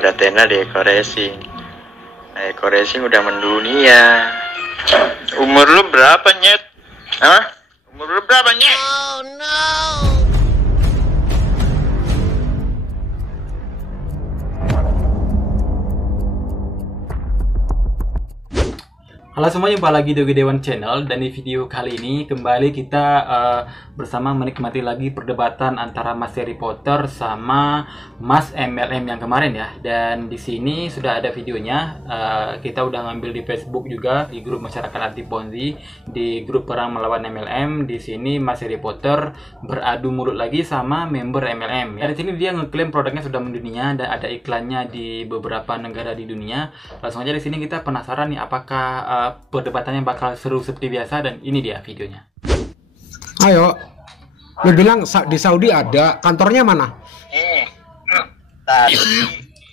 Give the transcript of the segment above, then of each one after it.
Udah tenda di Eco Racing. Nah, Eco Racing udah mendunia. Umur lu berapa, Nyet? Hah? Umur lu berapa, Nyet? Oh no. Halo semua, jumpa lagi di Dewan Channel. Dan di video kali ini kembali kita bersama menikmati lagi perdebatan antara Mas Harry Potter sama Mas MLM yang kemarin ya. Dan di sini sudah ada videonya. Kita udah ngambil di Facebook juga, di grup masyarakat anti Ponzi, di grup perang melawan MLM. Di sini Mas Harry Potter beradu mulut lagi sama member MLM. Ya, di sini dia ngeklaim produknya sudah mendunia dan ada iklannya di beberapa negara di dunia. Langsung aja di sini kita penasaran nih, apakah perdebatannya bakal seru seperti biasa, dan ini dia videonya. Ayo, lu bilang di Saudi ada, kantornya mana? Tadi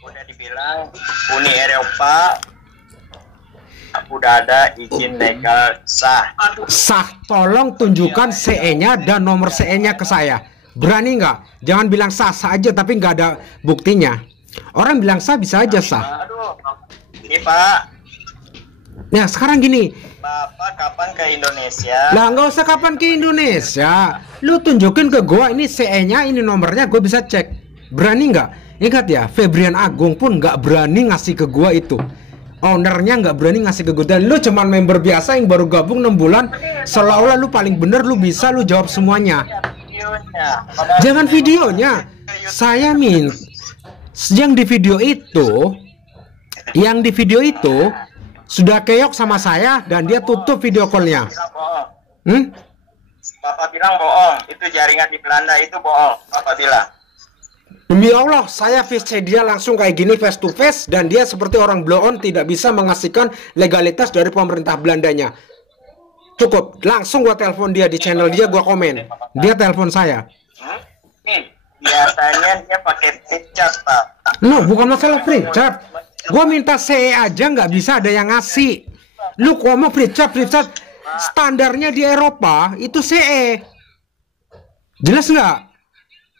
udah dibilang Uni Eropa udah ada izin legal sah. Sah, tolong tunjukkan CE-nya dan nomor CE-nya ke saya. Berani nggak? Jangan bilang sah aja tapi nggak ada buktinya. Orang bilang sah bisa aja sah. Aduh, ini Pak. Nah sekarang gini, Bapak kapan ke Indonesia? lah nggak usah kapan ke Indonesia. Lu tunjukin ke gua ini CE-nya, ini nomornya, gue bisa cek. Berani nggak? Ingat ya, Febrian Agung pun nggak berani ngasih ke gua itu. Ownernya nggak berani ngasih ke gua. Dan lu cuman member biasa yang baru gabung 6 bulan, seolah-olah lu paling bener, lu bisa, lu jawab semuanya. Jangan videonya. Saya yang di video itu sudah keok sama saya dan dia tutup video call-nya. Bapak bilang bohong, itu jaringan di Belanda itu bohong, Bapak bilang. Demi Allah, saya face dia langsung kayak gini face to face, dan dia seperti orang blow on, tidak bisa mengasihkan legalitas dari pemerintah Belandanya. Cukup, langsung gua telepon dia di channel dia, gua komen. Dia telepon saya. Biasanya dia pakai flipchart, Pak. No, bukan masalah flipchart. Gua minta CE aja nggak bisa ada yang ngasih. Lu ngomong flipchart, standarnya di Eropa itu CE. Jelas nggak?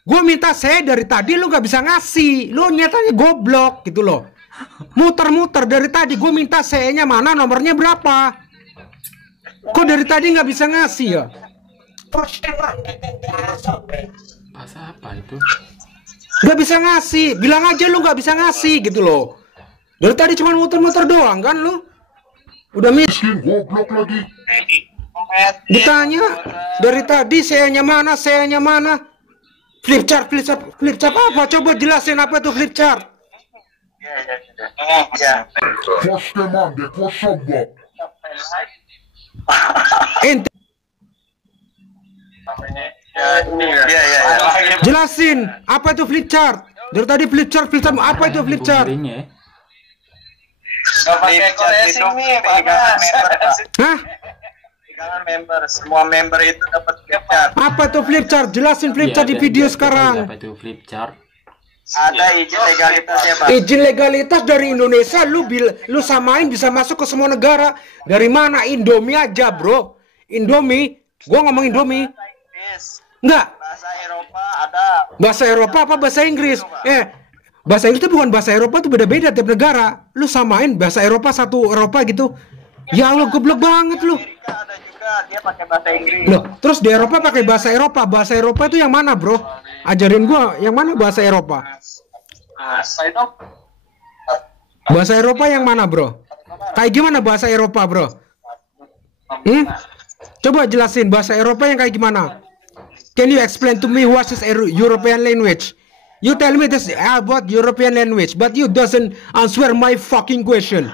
Gua minta CE dari tadi, lu nggak bisa ngasih. Lu nyatanya goblok gitu loh. Muter-muter dari tadi, gua minta CE-nya mana, nomornya berapa. Kok dari tadi nggak bisa ngasih ya? Bahasa apa itu? Nggak bisa ngasih. Bilang aja lu nggak bisa ngasih gitu loh. Dari tadi cuma muter-muter doang kan lu? Udah miskin, goblok lagi. Ditanya dari tadi CE-nya mana, CE-nya mana? Flipchart apa? Coba jelasin apa tuh flipchart. Ya. Ente jelasin apa itu flipchart. Dari tadi flipchart apa itu flipchart? Hah? Member, semua member itu dapat flipchart. Apa itu flipchart? Jelasin flipchart di video sekarang. Apa itu flipchart? Ada izin legalitasnya, Pak. Izin legalitas dari Indonesia lu samain bisa masuk ke semua negara. Dari mana? Indomie aja, bro. Indomie, gua ngomong Indomie. Enggak. Bahasa Eropa ada. Bahasa Eropa apa bahasa Inggris? Bahasa Inggris itu bukan bahasa Eropa, itu beda-beda tiap negara. Lu samain bahasa Eropa satu Eropa gitu. Ya Allah, goblok banget lu. Amerika ada juga, dia pakai bahasa Inggris. Loh, terus di Eropa pakai bahasa Eropa. Bahasa Eropa itu yang mana, bro? Ajarin gua yang mana bahasa Eropa. Bahasa Eropa yang mana, bro? Kayak gimana bahasa Eropa, bro? Coba jelasin bahasa Eropa yang kayak gimana. Can you explain to me what is European language? You tell me this about European language, but you doesn't answer my fucking question.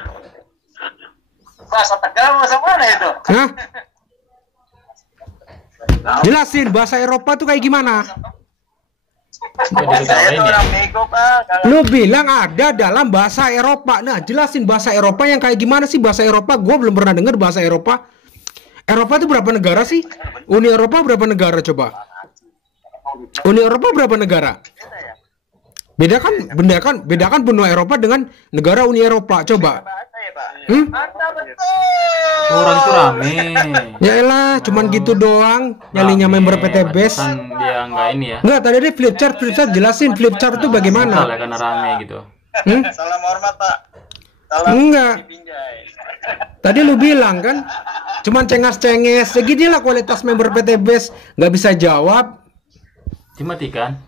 Bahasa Tegal bahasa mana itu? Hah? Jelasin bahasa Eropa tuh kayak gimana? Saya tuh orang bego, Pak. Lu bilang ada dalam bahasa Eropa. Nah, jelasin bahasa Eropa yang kayak gimana sih bahasa Eropa? Gua belum pernah denger bahasa Eropa. Eropa itu berapa negara sih? Uni Eropa berapa negara coba? Uni Eropa berapa negara? Bedakan benua Eropa dengan negara Uni Eropa coba. Orang itu rame. Ya elah, cuman gitu doang nyalinya member PT Base. Dia nggak ini ya. Enggak, tadi dia flipchart jelasin flipchart itu bagaimana. Karena rame gitu. Salam hormat, Pak. Salam Enggak. Binjai. Tadi lu bilang kan, cuman cengas-cenges. Seginilah kualitas member PT Base, nggak bisa jawab. Dimatikan.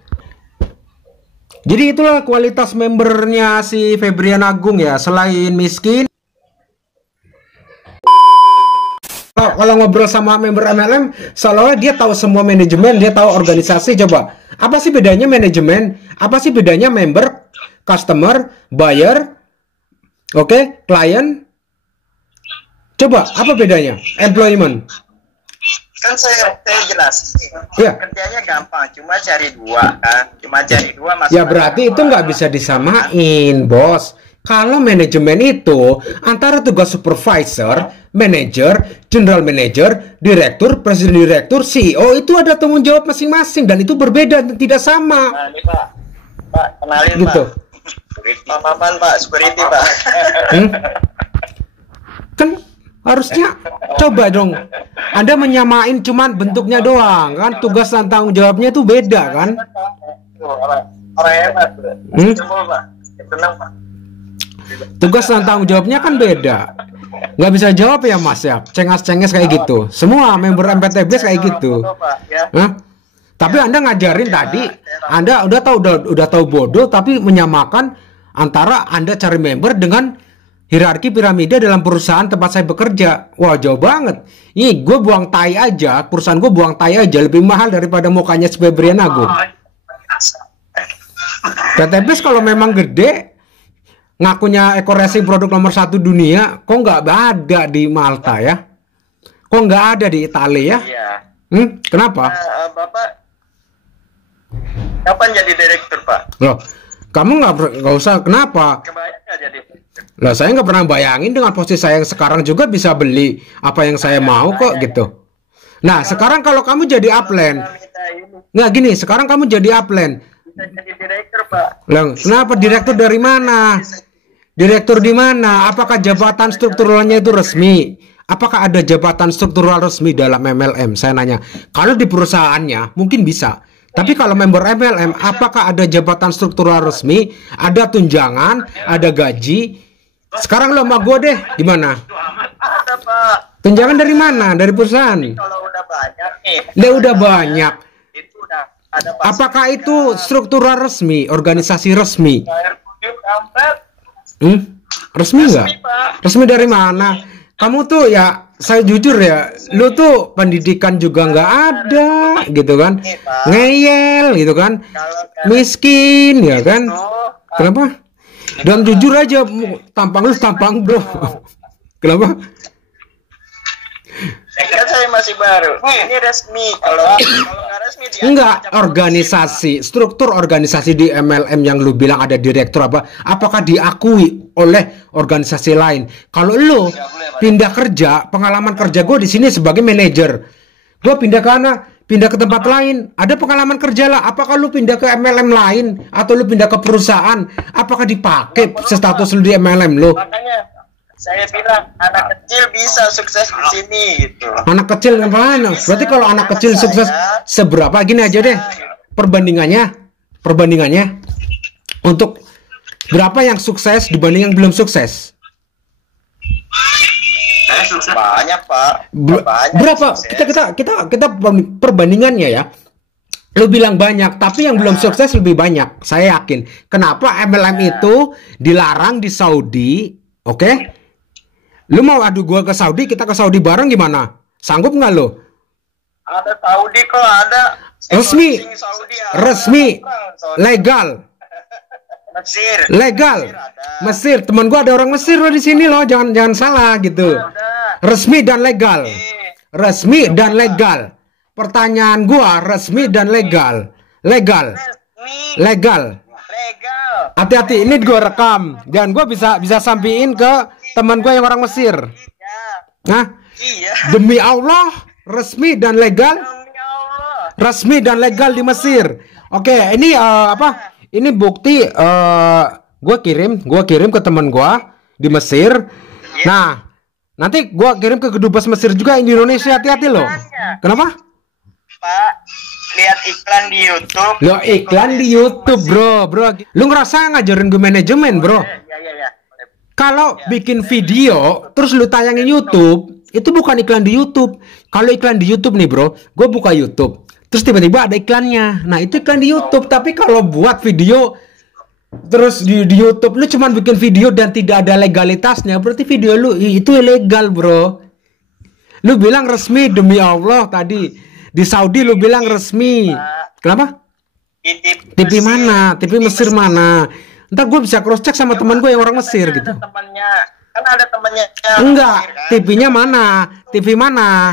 Jadi itulah kualitas membernya si Febrian Agung ya. Selain miskin, kalau ngobrol sama member MLM, seolah-olah dia tahu semua manajemen, dia tahu organisasi. Coba, apa sih bedanya manajemen? Apa sih bedanya member, customer, buyer, oke, client? Coba, apa bedanya? Employment. Kan saya jelas. Ya. Kerjanya gampang, cuma cari dua kan. Cuma cari dua Ya berarti itu nggak bisa disamain, bos. Kalau manajemen itu antara tugas supervisor, manager, general manager, direktur, presiden direktur, CEO itu ada tanggung jawab masing-masing dan itu berbeda dan tidak sama. Nah, ini Pak. Pak, kenalin Gitu. Pak. Pak Maman, Pak, security, Pak. Kan harusnya coba dong. Anda menyamain cuman bentuknya doang kan, tugas dan tanggung jawabnya itu beda kan? Orang hebat, Pak. Tenang, Pak. Tugas dan tanggung jawabnya kan beda. Nggak bisa jawab ya mas ya, cengas-cenges kayak gitu. Semua member MPTB kayak gitu. Hah? Tapi Anda ngajarin tadi, Anda udah tahu bodoh, tapi menyamakan antara Anda cari member dengan hierarki piramida dalam perusahaan tempat saya bekerja. Wah jauh banget. Ini gue buang tai aja, perusahaan gue buang tai aja lebih mahal daripada mukanya si Febrian Agung. PTB kalau memang gede, ngakunya ekor racing produk nomor 1 dunia, kok nggak ada di Malta ya? Kok nggak ada di Italia ya? Iya. Kenapa? Bapak kapan jadi direktur, Pak? Loh, kamu nggak usah. Kenapa? Kebayang nggak jadi direktur? Lah saya nggak pernah bayangin dengan posisi saya yang sekarang juga bisa beli apa yang saya mau kok gitu. Nah sekarang kalau kamu jadi upline, nggak gini. Sekarang kamu jadi upline. Bisa jadi direktur, Pak. Lah, kenapa direktur dari mana? Direktur di mana? Apakah jabatan strukturalnya itu resmi? Apakah ada jabatan struktural resmi dalam MLM? Saya nanya. Kalau di perusahaannya mungkin bisa. Tapi kalau member MLM, apakah ada jabatan struktural resmi? Ada tunjangan, ada gaji? Sekarang lo sama gue deh, gimana? Ada, Pak. Tunjangan dari mana? Dari perusahaan? Kalau udah banyak nih. Dia udah banyak. Itu udah ada Apakah itu struktural resmi? Organisasi resmi? bayar putih kampret. Resmi nggak? Resmi, Pak. Resmi dari mana? Kamu tuh ya, saya jujur ya, lu tuh pendidikan juga nggak ada, gitu kan? Ngeyel, gitu kan? Miskin, ya kan? Kenapa? Dan jujur aja, tampang lu tampang bro. Kenapa? Kan saya masih baru. Ini resmi. Kalau nggak resmi dia Enggak, organisasi, struktur organisasi di MLM yang lu bilang ada direktur apa, apakah diakui oleh organisasi lain? Kalau lu pindah kerja, pengalaman kerja gue di sini sebagai manajer, gue pindah ke mana? Pindah ke tempat lain, ada pengalaman kerja lah. Apakah lu pindah ke MLM lain atau lu pindah ke perusahaan? Apakah dipakai status lu di MLM lu? Makanya saya bilang anak kecil bisa sukses di sini gitu. Anak kecil yang mana? Berarti kalau anak kecil sukses seberapa? Gini aja deh, perbandingannya untuk berapa yang sukses dibanding yang belum sukses? Banyak, Pak. Berapa? Kita perbandingannya ya. Lu bilang banyak, tapi yang belum sukses lebih banyak. Saya yakin. Kenapa MLM itu dilarang di Saudi? Oke? Lu mau adu gua ke Saudi, kita ke Saudi bareng gimana? Sanggup nggak lu? Ada Saudi kok, ada. Resmi. Saudi, Resmi. Legal. Mesir. Legal. Mesir. Teman gua ada orang Mesir loh di sini loh, jangan salah gitu. Resmi dan legal. Resmi dan legal. Pertanyaan gua resmi dan legal. Legal. Legal. Hati-hati, ini gua rekam. Dan gua bisa sampein ke teman gue yang orang Mesir. Nah, demi Allah, resmi dan legal. Resmi dan legal di Mesir. Oke, ini apa? Ini bukti gue kirim ke teman gue di Mesir. Nah, nanti gue kirim ke kedubes Mesir juga di Indonesia. Hati-hati loh. Kenapa? Pak, lihat iklan di YouTube. Lo iklan di YouTube, bro. Lu ngerasa ngajarin gue manajemen, bro? Iya. Kalau bikin video terus lu tayangin YouTube, itu bukan iklan di YouTube. Kalau iklan di YouTube nih, bro, gue buka YouTube, terus tiba-tiba ada iklannya. Nah, itu iklan di YouTube. Tapi kalau buat video terus di YouTube lu cuman bikin video dan tidak ada legalitasnya, berarti video lu itu ilegal, bro. Lu bilang resmi, demi Allah tadi di Saudi lu bilang resmi. Kenapa? TV mana? TV Mesir mana? Ntar gue bisa cross check sama teman gue yang orang Mesir gitu. Temannya kan ada temannya. Enggak, TV-nya mana? TV mana?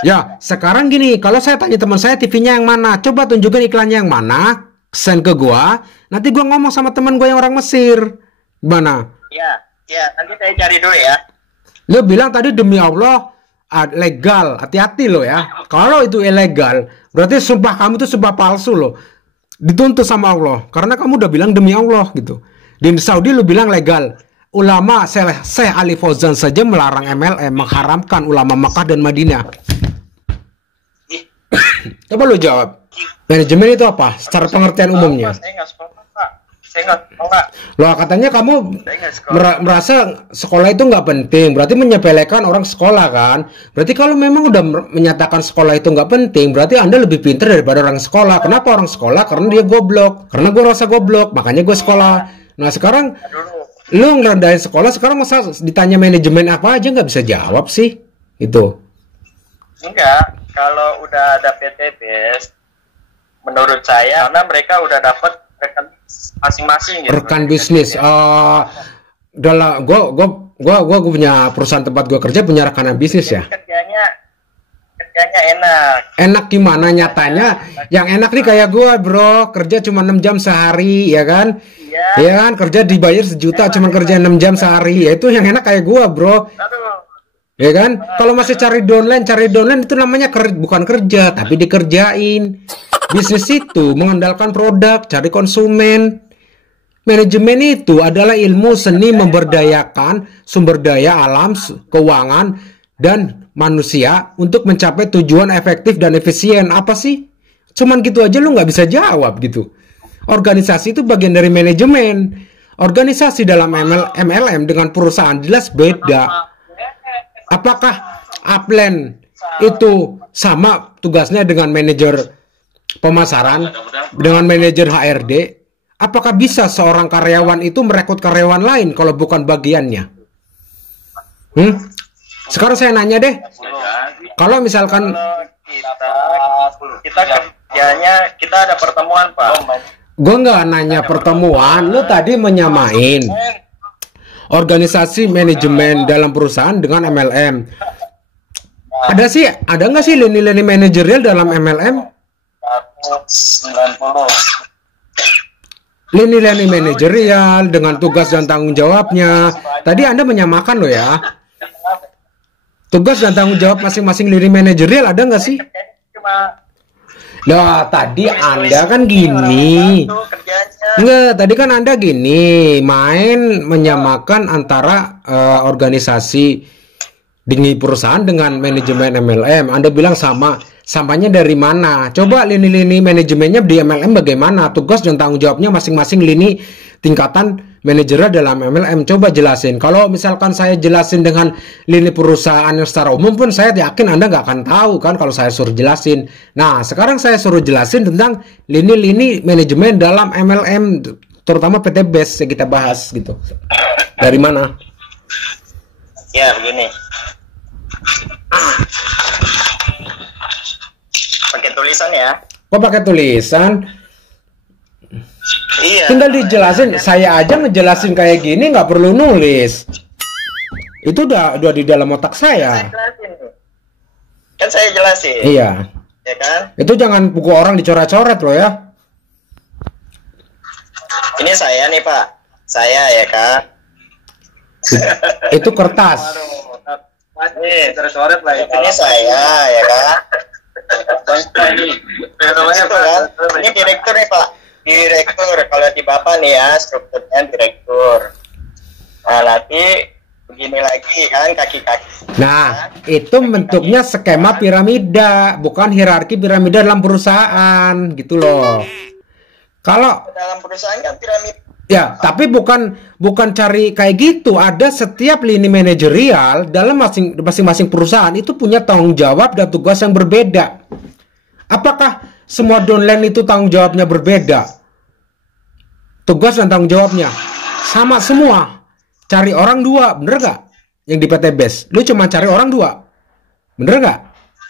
Ya, sekarang gini, kalau saya tanya teman saya TV-nya yang mana, coba tunjukin iklannya yang mana, send ke gua. Nanti gua ngomong sama teman gua yang orang Mesir. Gimana? Ya, nanti saya cari dulu ya. Lu bilang tadi demi Allah legal, hati-hati lo ya. Kalau itu ilegal, berarti sumpah kamu itu sumpah palsu lo. Dituntut sama Allah, karena kamu udah bilang demi Allah gitu. Di Saudi lu bilang legal. Ulama Syekh Ali Fauzan saja melarang MLM, mengharamkan ulama Makkah dan Madinah. Coba lu jawab. Manajemen itu apa? Secara pengertian umumnya. Saya nggak sekolah, Pak. Saya nggak. Loh, katanya kamu merasa sekolah itu nggak penting. Berarti menyepelekan orang sekolah kan? Berarti kalau memang udah menyatakan sekolah itu nggak penting, berarti Anda lebih pintar daripada orang sekolah. Kenapa orang sekolah? Karena dia goblok. Karena gue rasa goblok, makanya gue sekolah. Nah sekarang lu ngerendahin sekolah, sekarang masa ditanya manajemen apa aja nggak bisa jawab sih? Itu. Enggak, kalau udah ada PTBS, menurut saya, karena mereka udah dapat rekan masing-masing gitu. Rekan bisnis. Dalam gua punya perusahaan tempat gua kerja punya rekanan bisnis ya. Kerjanya enak. Enak gimana nyatanya? Yang enak nih kayak gua, bro, kerja cuma 6 jam sehari, ya kan? Iya. Ya kan, kerja dibayar sejuta cuma kerja 6 jam sehari. Ya itu yang enak kayak gua, bro. Ya kan? Kalau masih cari downline itu namanya bukan kerja, tapi dikerjain. Bisnis itu mengandalkan produk, cari konsumen. Manajemen itu adalah ilmu seni memberdayakan sumber daya alam, keuangan, dan manusia untuk mencapai tujuan efektif dan efisien. Apa sih? Cuman gitu aja lu nggak bisa jawab gitu. Organisasi itu bagian dari manajemen. Organisasi dalam MLM dengan perusahaan jelas beda. Apakah upline itu sama tugasnya dengan manajer pemasaran, dengan manajer HRD? Apakah bisa seorang karyawan itu merekrut karyawan lain kalau bukan bagiannya? Sekarang saya nanya deh, kalau misalkan kita kerjanya, kita ada pertemuan, Pak. gue nggak nanya pertemuan, lu tadi menyamain organisasi manajemen dalam perusahaan dengan MLM. Ada nggak sih lini-lini manajerial dalam MLM? 90. Lini-lini manajerial dengan tugas dan tanggung jawabnya. Tadi Anda menyamakan loh ya. Tugas dan tanggung jawab masing-masing lini manajerial ada nggak sih? Nah, tadi Anda kan gini. Enggak, tadi kan Anda gini, main menyamakan antara organisasi di perusahaan dengan manajemen MLM. Anda bilang sama. Samanya dari mana? Coba lini-lini manajemennya di MLM bagaimana? Tugas dan tanggung jawabnya masing-masing lini tingkatan manajernya dalam MLM. Coba jelasin. Kalau misalkan saya jelasin dengan lini perusahaan yang secara umum pun saya yakin Anda nggak akan tahu kan kalau saya suruh jelasin. Nah, sekarang saya suruh jelasin tentang lini-lini manajemen dalam MLM, terutama PTBS yang kita bahas gitu. Dari mana? Ya, begini. Pakai tulisan ya. Kok pakai tulisan? Iya. Tinggal dijelasin. Saya aja ngejelasin kayak gini nggak perlu nulis. Itu udah di dalam otak saya. Kan saya jelasin. Iya. Ya kan? Itu jangan buku orang dicoret-coret loh ya. Ini saya nih, Pak. Saya ya kan. Itu kertas. Coret-coret lah. Ini saya ya kan. Ini direktur nih, Pak. Direktur, kalau di Bapak nih ya strukturnya direktur. Nah, nanti begini lagi kan kaki-kaki. Nah, itu bentuknya skema piramida, bukan hierarki piramida dalam perusahaan, gitu loh. Kalau Dalam perusahaan kan piramid. ya, tapi bukan cari kayak gitu. Ada setiap lini manajerial dalam masing-masing perusahaan itu punya tanggung jawab dan tugas yang berbeda. Apakah semua downline itu tanggung jawabnya berbeda? Tugas dan tanggung jawabnya sama semua. Cari orang 2, bener gak? Yang di PT Best, lu cuma cari orang 2, bener gak?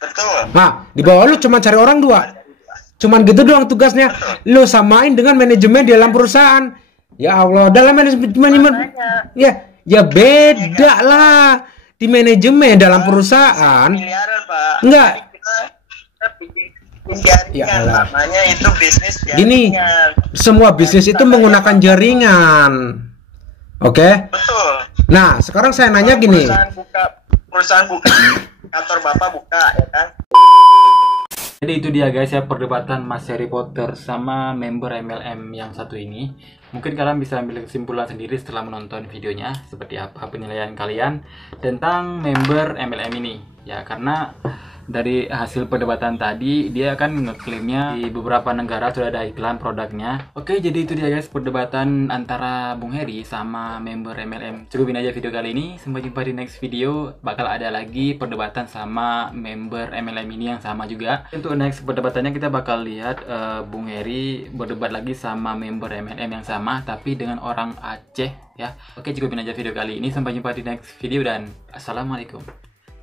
Betul. Nah, di bawah lu cuma cari orang 2. Cuman gitu doang tugasnya. Lu samain dengan manajemen di dalam perusahaan. Ya Allah, dalam manajemen ya beda lah. Di manajemen dalam perusahaan Miliaran, Pak. enggak. Kita bikin jaringan, Ya Allah. namanya itu bisnis Gini, jaringan. semua bisnis itu menggunakan jaringan. Oke? Betul. Nah, sekarang saya nanya gini. Perusahaan buka, kantor Bapak buka, ya kan? Jadi itu dia guys ya, perdebatan Mas Harry Potter sama member MLM yang satu ini. Mungkin kalian bisa ambil kesimpulan sendiri setelah menonton videonya, seperti apa penilaian kalian tentang member MLM ini. Ya, karena dari hasil perdebatan tadi, dia kan ngeklaimnya di beberapa negara sudah ada iklan produknya. Oke, jadi itu dia guys, perdebatan antara Bung Heri sama member MLM. Cukupin aja video kali ini, sampai jumpa di next video. Bakal ada lagi perdebatan sama member MLM ini yang sama juga. Untuk next perdebatannya kita bakal lihat Bung Heri berdebat lagi sama member MLM yang sama, tapi dengan orang Aceh ya. Oke, cukupin aja video kali ini, sampai jumpa di next video dan assalamualaikum.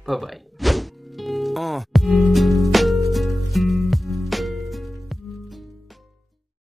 Bye bye.